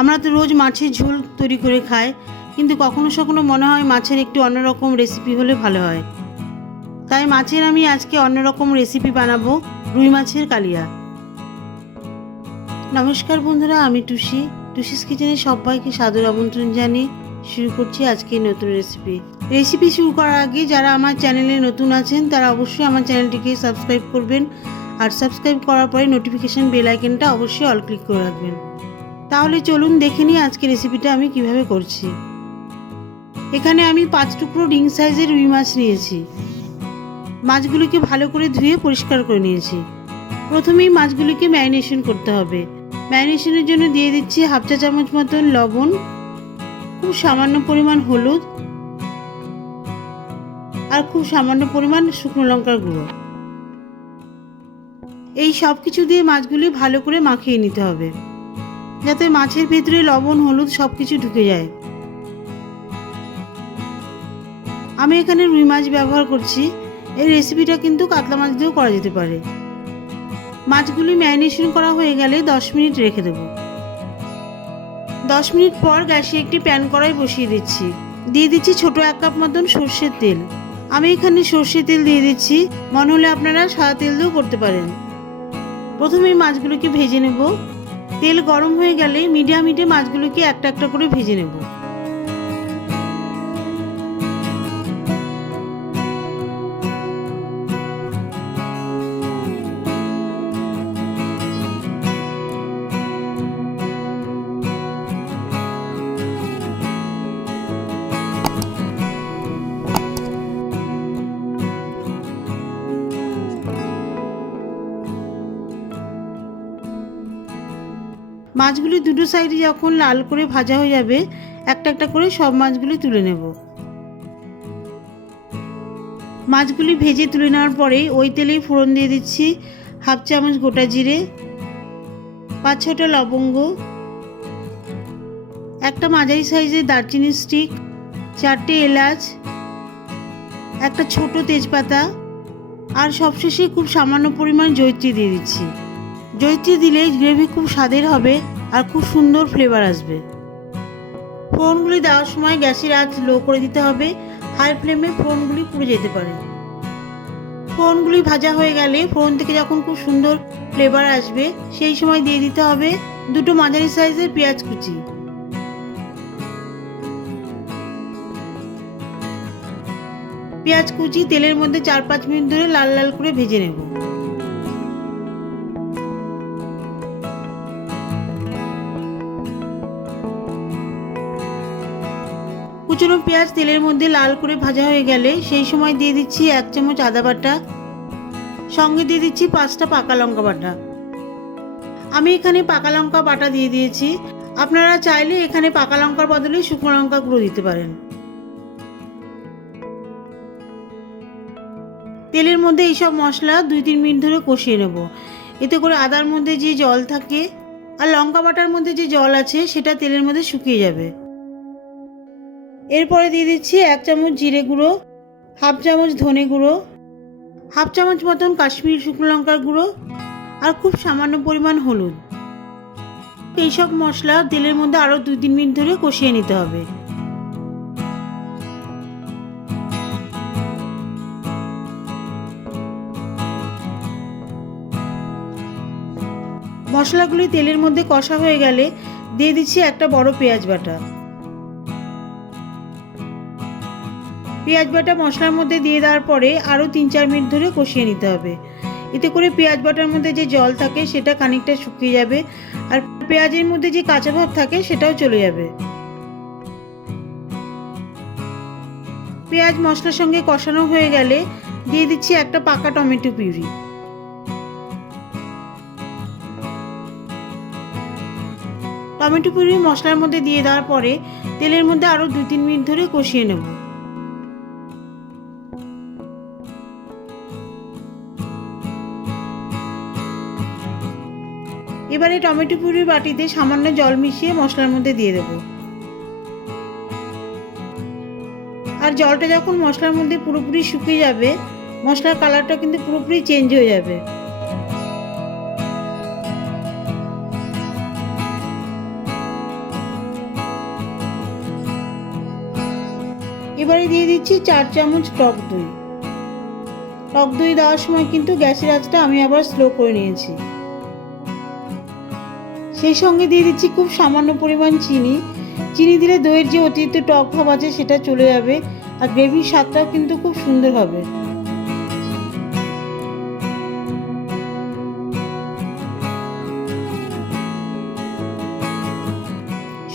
আমরা তো রোজ মাছের ঝোল তৈরি করে খাই, কিন্তু কখনো কখনো মনে হয় মাছের একটু অন্যরকম রেসিপি হলে ভালো হয়। তাই মাছের আমি আজকে অন্যরকম রেসিপি বানাবো, রুই মাছের কালিয়া। নমস্কার বন্ধুরা, আমি টুসিস কিচেনে সবাইকে সাদর আমন্ত্রণ জানিয়ে শুরু করছি আজকে নতুন রেসিপি শুরু করার আগে যারা আমার চ্যানেলে নতুন আছেন তারা অবশ্যই আমার চ্যানেলটিকে সাবস্ক্রাইব করবেন, আর সাবস্ক্রাইব করার পরে নোটিফিকেশান বেল আইকনটা অবশ্যই অল ক্লিক করে রাখবেন। তাহলে চলুন দেখে নিই আজকে রেসিপিটা আমি কিভাবে করছি। এখানে আমি 5 টুকরো রিং সাইজের রুই মাছ নিয়েছি। মাছগুলিকে ভালো করে ধুয়ে পরিষ্কার করে নিয়েছি। প্রথমেই মাছগুলিকে ম্যারিনেশন করতে হবে। ম্যারিনেশনের জন্য দিয়ে দিচ্ছি হাফ চা চামচ মতন লবণ, খুব সামান্য পরিমাণ হলুদ, আর খুব সামান্য পরিমাণ শুকনো লঙ্কার গুঁড়ো। এই সব কিছু দিয়ে মাছগুলি ভালো করে মাখিয়ে নিতে হবে, যাতে মাছের ভেতরে লবণ হলুদ সব কিছু ঢুকে যায়। আমি এখানে রুই মাছ ব্যবহার করছি। এই রেসিপিটা কিন্তু কাতলা মাছ দিয়েও করা যেতে পারে। মাছগুলি ম্যারিনেশন করা হয়ে গেলে 10 মিনিট রেখে দেব। 10 মিনিট পর গ্যাসে একটি প্যান কড়াই বসিয়ে দিচ্ছি। দিয়ে দিচ্ছি ছোট 1 কাপ মতন সর্ষের তেল। আমি এখানে সর্ষের তেল দিয়ে দিচ্ছি, মনে হলে আপনারা সাদা তেল দিয়েও করতে পারেন। প্রথমে মাছগুলোকে ভেজে নেব। তেল গরম হয়ে গেলে মিডিয়াম হিটে মাছগুলোকে একটা একটা করে ভেজে নেব। মাছগুলি দুটো সাইডে যখন লাল করে ভাজা হয়ে যাবে, একটা একটা করে সব মাছগুলি তুলে নেব। মাছগুলি ভেজে তুলে নেওয়ার পরে ওই তেলেই ফোড়ন দিয়ে দিচ্ছি হাফ চামচ গোটা জিরে, 5-6টা লবঙ্গ, একটা মাঝারি সাইজের দারচিনি স্টিক, 4টে এলাচ, একটা ছোট তেজপাতা, আর সবশেষে খুব সামান্য পরিমাণ জয়িত্রী দিয়ে দিচ্ছি। জয়িত্রী দিলে গ্রেভি খুব স্বাদের হবে আর খুব সুন্দর ফ্লেভার আসবে। ফোড়নগুলি দেওয়ার সময় গ্যাসের আঁচ লো করে দিতে হবে, হাই ফ্লেমে ফোড়নগুলি পুড়ে যেতে পারে। ফোড়নগুলি ভাজা হয়ে গেলে ফোড়ন থেকে যখন খুব সুন্দর ফ্লেভার আসবে, সেই সময় দিয়ে দিতে হবে 2টো মাঝারি সাইজের পেঁয়াজ কুচি। পেঁয়াজ কুচি তেলের মধ্যে 4-5 মিনিট ধরে লাল লাল করে ভেজে নেব। কুচনো পেঁয়াজ তেলের মধ্যে লাল করে ভাজা হয়ে গেলে সেই সময় দিয়ে দিচ্ছি 1 চামচ আদা বাটা, সঙ্গে দিয়ে দিচ্ছি 5টা পাকা লঙ্কা বাটা। আমি এখানে পাকা লঙ্কা বাটা দিয়ে দিয়েছি, আপনারা চাইলে এখানে পাকা লঙ্কার বদলে শুকনো লঙ্কা গুঁড়ো দিতে পারেন। তেলের মধ্যে এইসব মশলা 2-3 মিনিট ধরে কষিয়ে নেব। এতে করে আদার মধ্যে যে জল থাকে আর লঙ্কা বাটার মধ্যে যে জল আছে সেটা তেলের মধ্যে শুকিয়ে যাবে। এরপরে দিয়ে দিচ্ছি 1 চামচ জিরে গুঁড়ো, হাফ চামচ ধনে গুঁড়ো, হাফ চামচ মতন কাশ্মীরি শুকনো লঙ্কার গুঁড়ো, আর খুব সামান্য পরিমাণ হলুদ। এইসব মশলা তেলের মধ্যে আরও 2-3 মিনিট ধরে কষিয়ে নিতে হবে। মশলাগুলি তেলের মধ্যে কষা হয়ে গেলে দিয়ে দিচ্ছি একটা বড় পেঁয়াজ বাটা। পেঁয়াজ বাটা মশলার মধ্যে দিয়ে দেওয়ার পরে আরও 3-4 মিনিট ধরে কষিয়ে নিতে হবে। এতে করে পেঁয়াজ বাটার মধ্যে যে জল থাকে সেটা খানিকটা শুকিয়ে যাবে, আর পেঁয়াজের মধ্যে যে কাঁচা ভাব থাকে সেটাও চলে যাবে। পেঁয়াজ মশলার সঙ্গে কষানো হয়ে গেলে দিয়ে দিচ্ছি একটা পাকা টমেটো পিউরি। টমেটো পিউরি মশলার মধ্যে দিয়ে দেওয়ার পরে তেলের মধ্যে আরও 2-3 মিনিট ধরে কষিয়ে নেব। এবারে টমেটো পিউরির বাটিতে সামান্য জল মিশিয়ে মশলার মধ্যে দিয়ে দেব। আর জলটা যখন মশলার মধ্যে পুরোপুরি শুকিয়ে যাবে, মশলার কালারটা কিন্তু পুরোপুরি চেঞ্জ হয়ে যাবে। এবারে দিয়ে দিচ্ছি 4 চামচ টক দই। টক দই দেওয়ার সময় কিন্তু গ্যাসের আঁচটা আমি আবার স্লো করে নিয়েছি। সেই সঙ্গে দিয়ে দিচ্ছি খুব সামান্য পরিমাণ চিনি। চিনি দিলে দইয়ের যে অতিরিক্ত টক ভাব আছে সেটা চলে যাবে, আর গ্রেভির স্বাদটাও কিন্তু খুব সুন্দর হবে।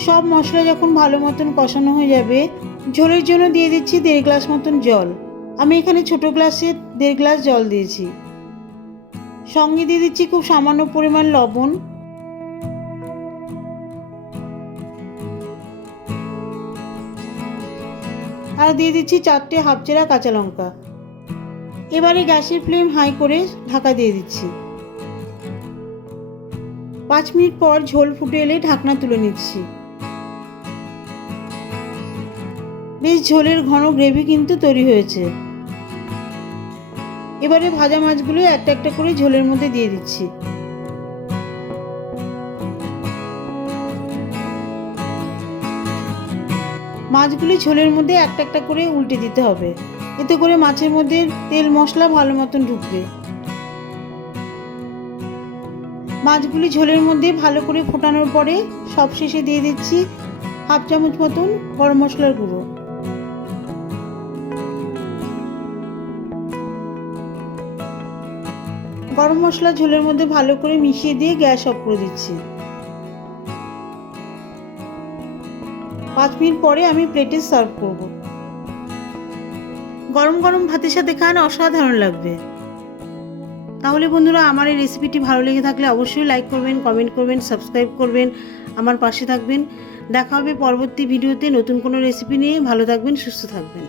সব মশলা যখন ভালো মতন কষানো হয়ে যাবে, ঝোলের জন্য দিয়ে দিচ্ছি 1.5 গ্লাস মতন জল। আমি এখানে ছোট গ্লাসে 1.5 গ্লাস জল দিয়েছি। সঙ্গে দিয়ে দিচ্ছি খুব সামান্য পরিমাণ লবণ, আর দিয়ে দিচ্ছি 4টে হাফ চেরা কাঁচা লঙ্কা। এবারে গ্যাসের ফ্লেম হাই করে ঢাকা দিয়ে দিচ্ছি। 5 মিনিট পর ঝোল ফুটে এলে ঢাকনা তুলে নিচ্ছি। বেশ ঝোলের ঘন গ্রেভি কিন্তু তৈরি হয়েছে। এবারে ভাজা মাছগুলো একটা একটা করে ঝোলের মধ্যে দিয়ে দিচ্ছি। মাছগুলি ঝোলের মধ্যে একটা একটা করে উল্টে দিতে হবে, এতে করে মাছের মধ্যে তেল মশলা ভালো মতন ঢুকবে। মাছগুলি ঝোলের মধ্যে ভালো করে ফোটানোর পরে সবশেষে দিয়ে দিচ্ছি হাফ চামচ মতন গরম মশলার গুঁড়ো। গরম মশলা ঝোলের মধ্যে ভালো করে মিশিয়ে দিয়ে গ্যাস অফ করে দিচ্ছি। 5 মিনিট পরে আমি প্লেটে সার্ভ করব। গরম গরম ভাতের সাথে খান, অসাধারণ লাগবে। তাহলে বন্ধুরা, আমার এই রেসিপিটি ভালো লেগে থাকলে অবশ্যই লাইক করবেন, কমেন্ট করবেন, সাবস্ক্রাইব করবেন, আমার পাশে থাকবেন। দেখা হবে পরবর্তী ভিডিওতে নতুন কোনো রেসিপি নিয়ে। ভালো থাকবেন, সুস্থ থাকবেন।